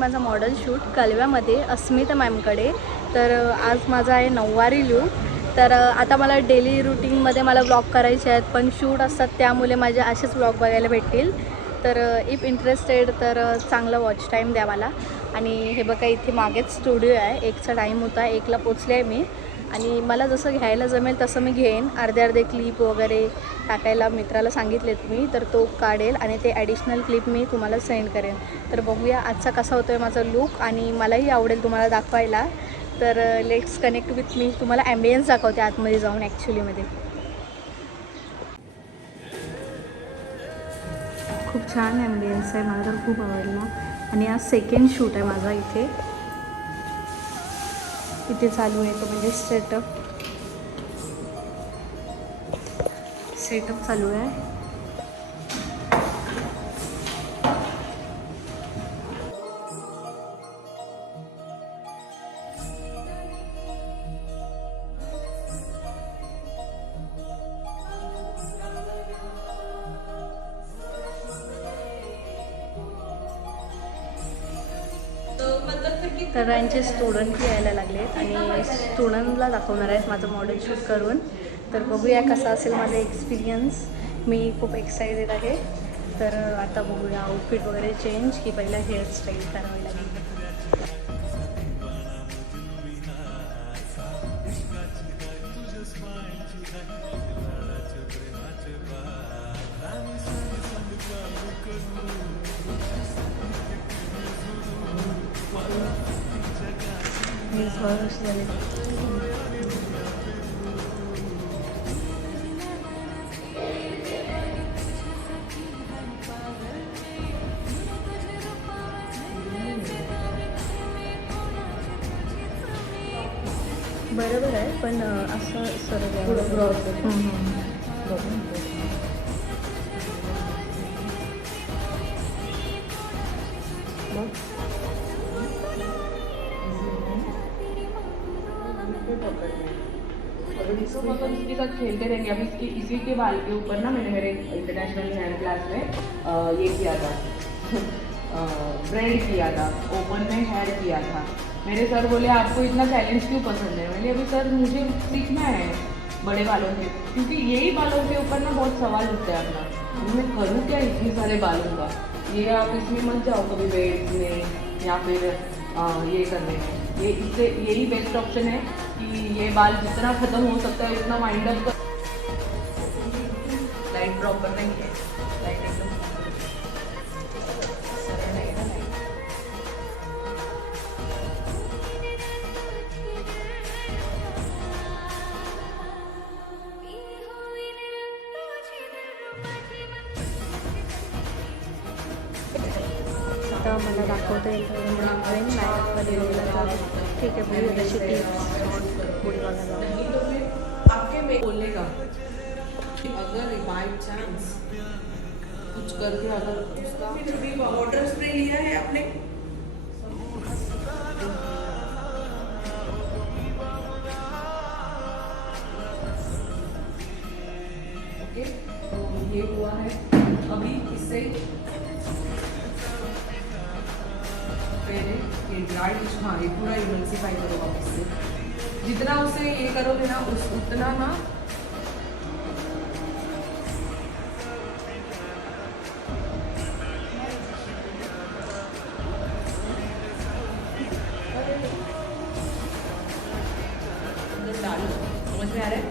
माझा model shoot कलव्यामध्ये अस्मिता मॅमकडे. तर आज माझा आहे 9वारी लूक. तर आता मला डेली रुटीनमध्ये मला व्लॉग करायचे आहेत, पण शूट असतात त्यामुळे माझे असेच व्लॉग बघायला भेटतील. तर इफ इंटरेस्टेड तर चांगला वॉच टाईम द्या मला. आणि हे बघा इथे मागेच स्टुडिओ आहे. 1चा टाईम होता, 1ला पोचले आहे मी. आणि मला जसं घ्यायला जमेल तसं मी घेईन. अर्धे क्लिप वगैरे टाकायला मित्राला सांगितलेत मी, तर तो काढेल आणि ते ॲडिशनल क्लिप मी तुम्हाला सेंड करेन. तर बघूया आजचा कसा होतो आहे माझा लूक, आणि मलाही आवडेल तुम्हाला दाखवायला. तर लेट्स कनेक्ट विथ मी. तुम्हाला ॲम्बियन्स दाखवते आतमध्ये जाऊन ॲक्च्युलीमध्ये. खूप छान ॲम्बियन्स आहे, मला तर खूप आवडला. आणि आज सेकंड शूट आहे माझा इथे. इथे चालू आहे तो म्हणजे सेटअप चालू आहे. तर यांचे स्टुडंट यायला लागलेत आणि स्टुडंटला दाखवणार आहेत माझं मॉडेल शूट करून. तर बघूया कसा असेल माझा एक्सपिरियन्स. मी खूप एक्सायटेड आहे. तर आता बघूया आउटफिट वगैरे चेंज की पहिला हेअरस्टाईल करावी लागेल. बरोबर आहे, पण असं सर्व तो मतलब इसके साथ खेलते रहेंगे. अभी इसी के बाल के ऊपर ना मैंने मेरे इंटरनेशनल हेयर क्लास में ये किया था, ब्रेड किया था, ओपन में हेयर किया था. मेरे सर बोले आपको इतना चैलेंज क्यों पसंद है. मैंने अभी सर मुझे सीखना है बड़े बालों के, क्योंकि यही बालों के ऊपर ना बहुत सवाल उठता है अपना, मैं करूँ क्या इतने सारे बालों का. ये आप इसमें मत जाओ कभी वेट में या फिर ये करने में. ये इससे यही बेस्ट ऑप्शन है कि ये बाल जितना ख़त्म हो सकता है उतना वाइंड अप कर. लाइट प्रॉपर नहीं है, लाइट एकदम सरळ नाही ना लाईट. आता मला दाखवता येईल तर ठीक आहे. बघूया तशी टिप्स पुढे बघा जाऊ. आपके में बोलेगा अगर बाय चांस कुछ करके अगर उसका वाटर स्प्रे लिया है आपने. ओके, तो ये हुआ है. अभी इससे पहले ये ड्राई, हाँ ये पूरा इमल्सिफाई करो वापस से. जितना उसे ये करोगे ना उतना ना डालो. समझ में आ रहा है.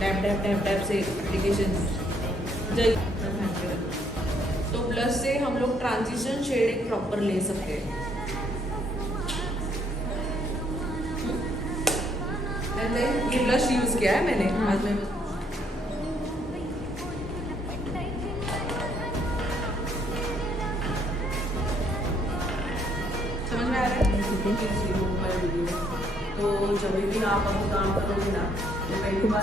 टैप टैप टैप टैप से एप्लीकेशन तो प्लस से हम लोग ट्रांजिशन शेड एक प्रॉपर ले सकते हैं. ये ब्लश यूज किया है मैंने आज में. समझ में आ रहा है. तो जब भी आप अपना काम करोगे ना तो पहली बार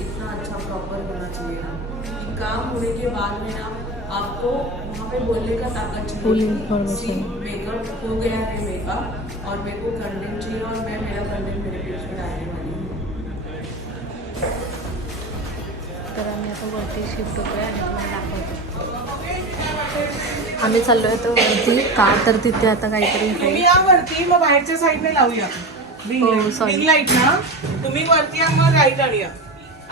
इतना अच्छा प्रॉपर होना चाहिए ना कि काम होने के बाद में ना आपको वहाँ पे बोलने का ताकत चाहिए. मेकअप हो गया है मेकअप और मेरे को कंटेंट चाहिए और मैं मेरा कंटेंट मेरे पेज पर डालने वाली हूँ. तर आम्ही आता वरती शिफ्ट होतोय आणि तुम्हाला दाखवतो. आम्ही चाललो आहे तर वरती का तर तिथे आता काहीतरी तुम्ही आहे. या वरती मग बाहेरच्या साईडने लावूया. हो, sorry. रिंग लाईट ना तुम्ही वरती या मग राईट आणूया.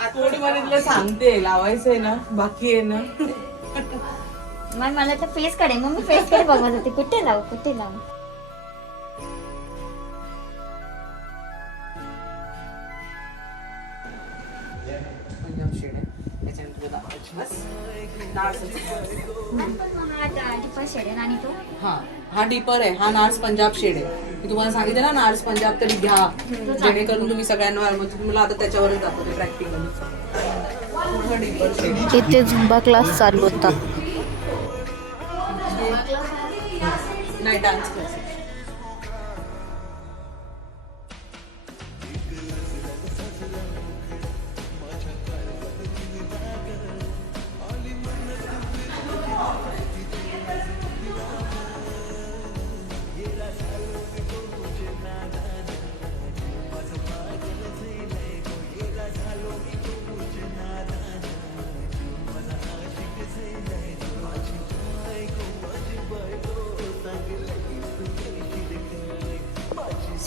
आतमध्ये मध्ये तुला सांगते लावायचंय ना बाकी आहे ना. मग मला तर फेस कडे मग मी फेस कडे बघत होते कुठे लावू कुठे लावू. आणि तो हा डीपर आहे. हा नार्स पंजाब शेड आहे. मी तुम्हाला सांगितलं ना नार्स पंजाब तरी घ्या जेणेकरून तुम्ही सगळ्यांना मला आता त्याच्यावरच दाखवते प्रॅक्टिकली. डीपर शेड इथे झुंबा क्लास चालू होता. नाही डान्स क्लास.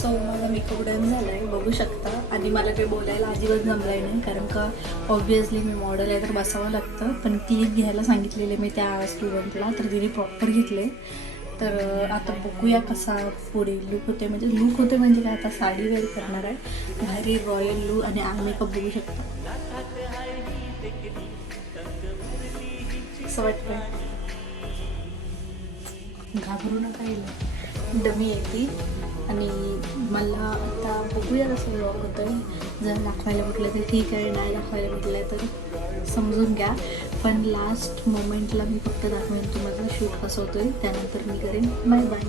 सो माझा मेकअप डन झाला आहे बघू शकता. आणि मला काही बोलायला अजिबात जमलं नाही कारण का ऑब्वियसली मी मॉडेल आहे तर बसावं लागतं. पण क्लिप घ्यायला सांगितलेले मी त्या स्टुडंटला तर तिने प्रॉपर घेतले. तर आता बघूया कसा पुढे लुक होते. म्हणजे काय आता साडी वेअर करणार आहे. भारी रॉयल लुक आणि आय मेकअप बघू शकता. असं वाटतं घाबरू नका येईल डमी येते. आणि मला आता बघूया कसं व्लॉग होतं आहे. जर दाखवायला म्हटलं तर ठीक आहे, नाही दाखवायला म्हटलं तर समजून घ्या. पण लास्ट मोमेंटला मी फक्त दाखवेन तुम्हाला शूट कसं होतं आहे. त्यानंतर मी करेन बाय बाय.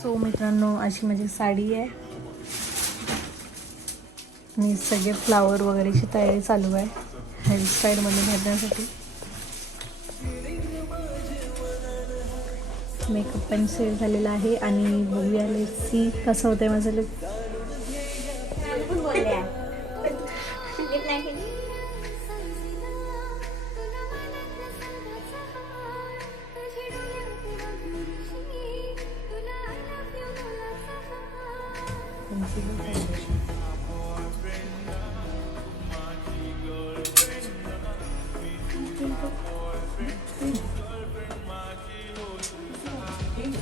सो मित्रांनो अशी माझी साडी आहे आणि सगळे फ्लावर वगैरेची तयारी चालू आहे हेअरस्टाईलमध्ये भरण्यासाठी. मेकअप पण सेट झालेला आहे आणि बघूया लेट्स सी कसं होतं आहे माझं लुक. पण बोलले नाही केली.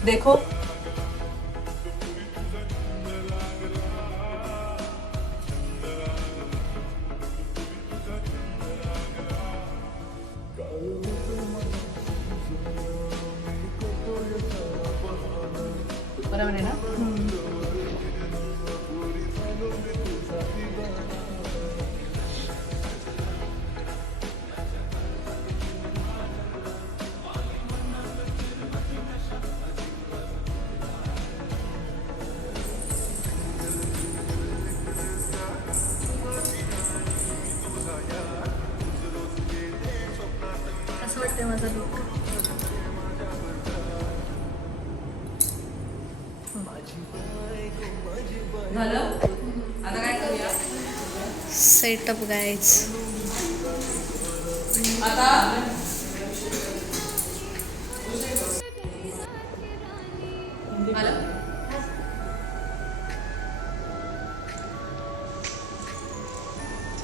देखो बरोबर आहे ना. कसं वाटतंय माझं लुक. झालं आता काय करूया. Setup guys. आता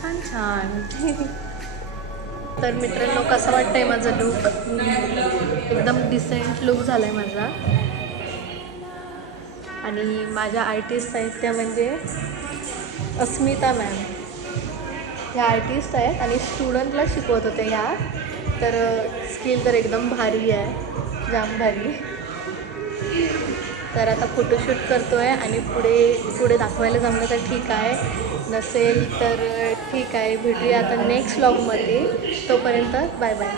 छान छान. तर मित्रांनो कसं वाटतंय माझं लुक. एकदम डिसेंट लुक झाला आहे माझा. आणि माझ्या आर्टिस्ट आहेत त्या म्हणजे अस्मिता मॅम. ह्या आर्टिस्ट आहेत आणि स्टुडंटला शिकवत होते ह्या. तर स्किल तर एकदम भारी आहे, जाम भारी. तर आता फोटोशूट करतो आहे आणि पुढे दाखवायला जमलं तर ठीक आहे, नसेल तर ठीक आहे. भेटूया आता नेक्स्ट व्लॉगमध्ये. तोपर्यंत बाय बाय.